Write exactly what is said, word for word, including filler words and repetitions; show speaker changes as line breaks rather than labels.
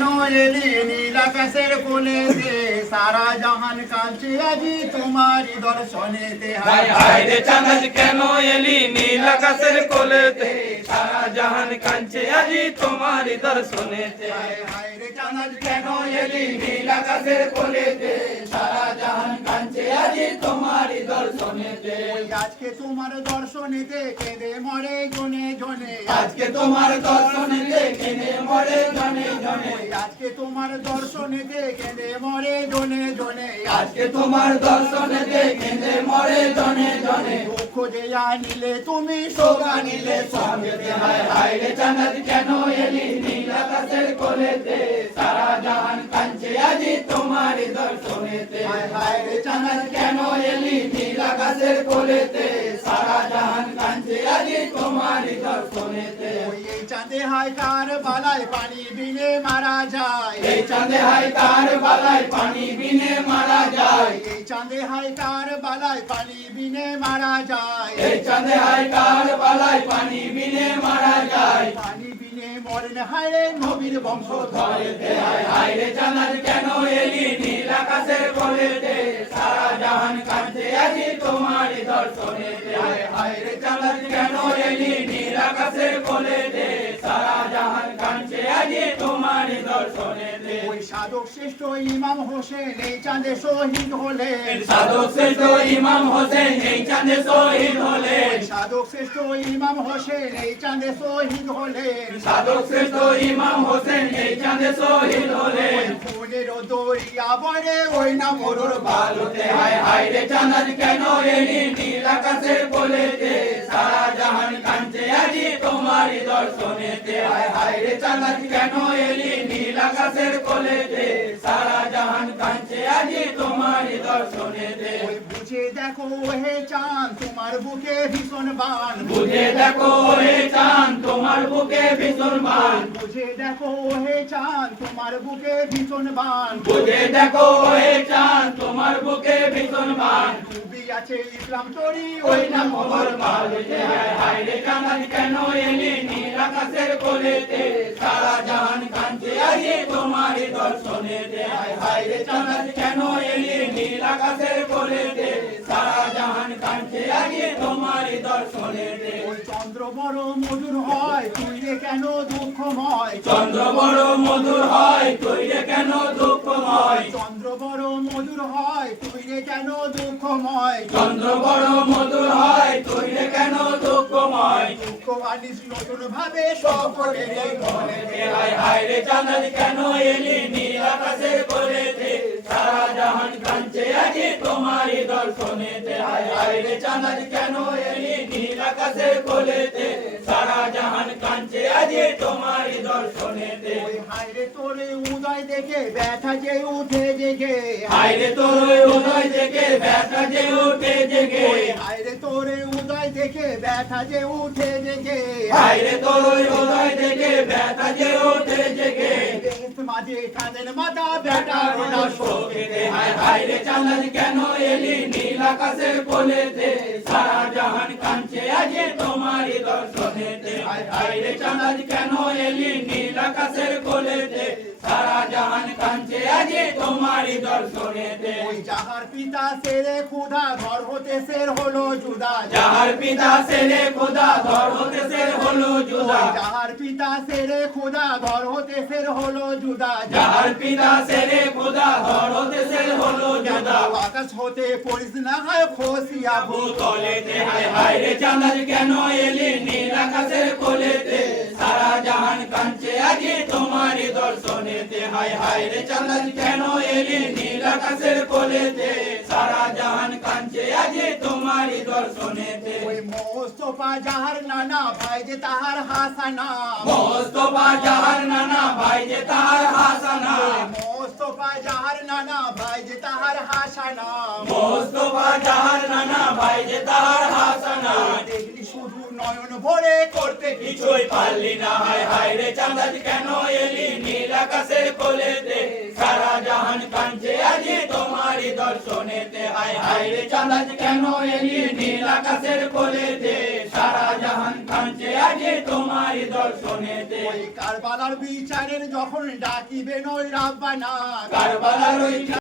কেন এলি নীল আকাশের কোলেতে সারা জাহান কাঁদছে আজি তোমারই দর্শনেতে
হায় হায় রে চাঁদ আজ কেন এলি নীল আকাশের কোলেতে সারা জাহান কাঁদছে আজি তোমারই দর্শনেতে
হায় হায় রে চাঁদ আজ কেন এলি নীল আকাশের কোলেতে সারা জাহান কাঁদছে আজি তোমারই দর্শনেতে আজকে তোমার দর্শনেতে কেঁদে মরে জনে জনে
আজকে তোমার দর্শনেতে কেঁদে মরে জনে জনে
আজকে তোমার দর্শনেতে কেঁদে মরে জনে জনে
আজকে তোমার দর্শনেতে কেঁদে মরে জনে জনে
দুঃখ যে আনিলে তুমি
সোগা নিলে সঙ্গেতে হায় হায় রে চাঁদ আজ কেন এলি নীল আকাশের কোলেতে সারা জাহান কাঁদছে আজি তোমারই দর্শনেতে
হায় হায় রে চাঁদ আজ
কেন এলি নীল আকাশের কোলেতে সারা জাহান কাঁদছে আজি তোমারই দর্শনেতে
ওই এই চাঁদে হায় কার বালায় পানি বিনে মারা যায়
এই চাঁদে হায় কার বালায় পানি বিনে মারা যায়
এই চাঁদে হায় কার বালায় পানি বিনে মারা যায়
এই চাঁদে হায় কার বালায় পানি বিনে মারা যায়
পানি বিনে মরেন হায় রে নবীর বংশ
ধরেতে হায় হায় রে চাঁদ আজ কেন এলি নীল আকাশের কোলেতে সারা জাহান কাঁদছে আজি তোমারই দর্শনেতে হায় হায় রে চাঁদ আজ কেন এলি নীল আকাশের কোলেতে সারা জাহান কাঁদছে আজি তোমারই দর্শনেতে
ওই সাধক শ্রেষ্ঠ ইমাম হোসেন এই চাঁদে শহীদ হলেন
সাধক শ্রেষ্ঠ ইমাম হোসেন এই চাঁদে শহীদ হলেন
সাধক শ্রেষ্ঠ ইমাম হোসেন এই চাঁদে শহীদ হলেন
সাধক শ্রেষ্ঠ ইমাম হোসেন এই চাঁদে শহীদ হলেন
ফুলের দরিয়া বরে ওই না মরুর
বালুতে হায় হায় রে চাঁদ আজ কেন এলি নীল আকাশের কোলেতে সারা জাহান কাঁদছে আজি তোমারই দর্শনেতে হায় হায় রে চাঁদ আজ কেন এলি নীল আকাশের কোলেতে সারা জাহান কাঁদছে আজি তোমারই দর্শনেতে
ওই বুঝে দেখো হে চাঁদ তোমার বুকে ভীষণ বান
বুঝে দেখো হে চাঁদ তোমার বুকে ভীষণ বান
বুঝে দেখো হে চাঁদ তোমার বুকে ভীষণ বান
বুঝে দেখো হে চাঁদ তোমার বুকে ভীষণ বান
ডুবি আছে ইসলাম তরি
ওই না মোহর বালুতে হায় হায় রে চাঁদ আজ কেন এলি নীল আকাশের কোলেতে সারা জাহান কাঁদছে আজি তোমারই দর্শনেতে হায় হায় রে চাঁদ আজ কেন এলি নীল আকাশের কোলেতে সারা জাহান কাঁদছে আজি তোমারই দর্শনেতে
ওই চন্দ্র বড় মধুর হয় তুই রে কেন দুঃখময়
চন্দ্র বড় মধুর হয় তুই রে কেন দুঃখময়
চন্দ্র বড় মধুর হয় তুই রে কেন দুঃখময়
চন্দ্র বড় মধুর হয় তুই রে কেন দুঃখময়
দুঃখ আনিস নতুন ভাবে সকলের এই মনে
হায় হায় রে চাঁদ আজ কেন এলি নীল আকাশের কোলেতে সারা জাহান কাঁদছে আজি তোমারই দর্শনেতে হায় হায় রে চাঁদ আজ কেন এলি নীল আকাশের কোলেতে সারা জাহান কাঁদছে আজি তোমারই দর্শনেতে
ওই হায়রে তোরে উদয় দেখে ব্যথা যে উঠে জেগে
হায় রে তোর উদয় থেকে ব্যথা যে উঠে জেগে
ওই হায়রে তোরে উদয় দেখে ব্যথা যে উঠে জেগে
হায় রে তোর উদয় থেকে ব্যথা যে উঠে জেগে
দেশ মাঝে কাঁদেন মাথা বেটা রোনা
শোকেতে হায় হায় রে চাঁদ আজ কেন এলি নীল আকাশের কোলেতে সারা জাহান কাঁদছে আজি তোমারই দর্শনেতে হায় হায় রে চাঁদ আজ কেন এলি নীল আকাশের কোলেতে সারা জাহান কাঁদছে আজি তোমারই দর্শনেতে
ওই যাহার পিতা সেরে খুদা ঘর হতে সের হলো জুদা
যাহার পিতা সেরে খোদা ঘর হতে সের হলো জুদা
ওই যাহার পিতা সেরে খুদা ঘর হতে সের হলো জুদা
যাহার পিতা সেরে খোদা ঘর হতে সের হলো জুদা
আকাশ হতে পড়িস না হয় খসিয়া
ভূতলেতে হায় হায় রে চাঁদ আজ কেন এলি নীল আকাশের কোলেতে সারা জাহান কাঁদছে আজি তোমারই দর্শনেতে হায় হায় রে চাঁদ আজ কেন এলি নীল আকাশের কোলেতে সারা জাহান কাঁদছে আজি তোমারই দর্শনেতে
ওই মোস্তফা যাহার নানা ভাই যে তাহার হাসানা
মোস্তফা যাহার নানা ভাই যে তাহার হাসানা
মোস্তফা যাহার নানা ভাই যে তাহার হাসানা
মোস্তফা যাহার নানা ভাই যে তাহার হাসানা
দেখলি শুধু নয়ন ভরে করতে
কিছুই পারলি না হায় হায় রে চাঁদ আজ কেন এলি নীল আকাশের কোলেতে সারা জাহান কাঁদছে আজি তোমারই দর্শনেতে হায় হায় রে চাঁদ আজ কেন এলি নীল আকাশের কোলেতে সারা জাহান কাঁদছে আজি তোমারি দর্শনেতে
ওই কারবালার বিচারের যখন ডাকিবেন ওই রাব্বানা
কারবালার ওই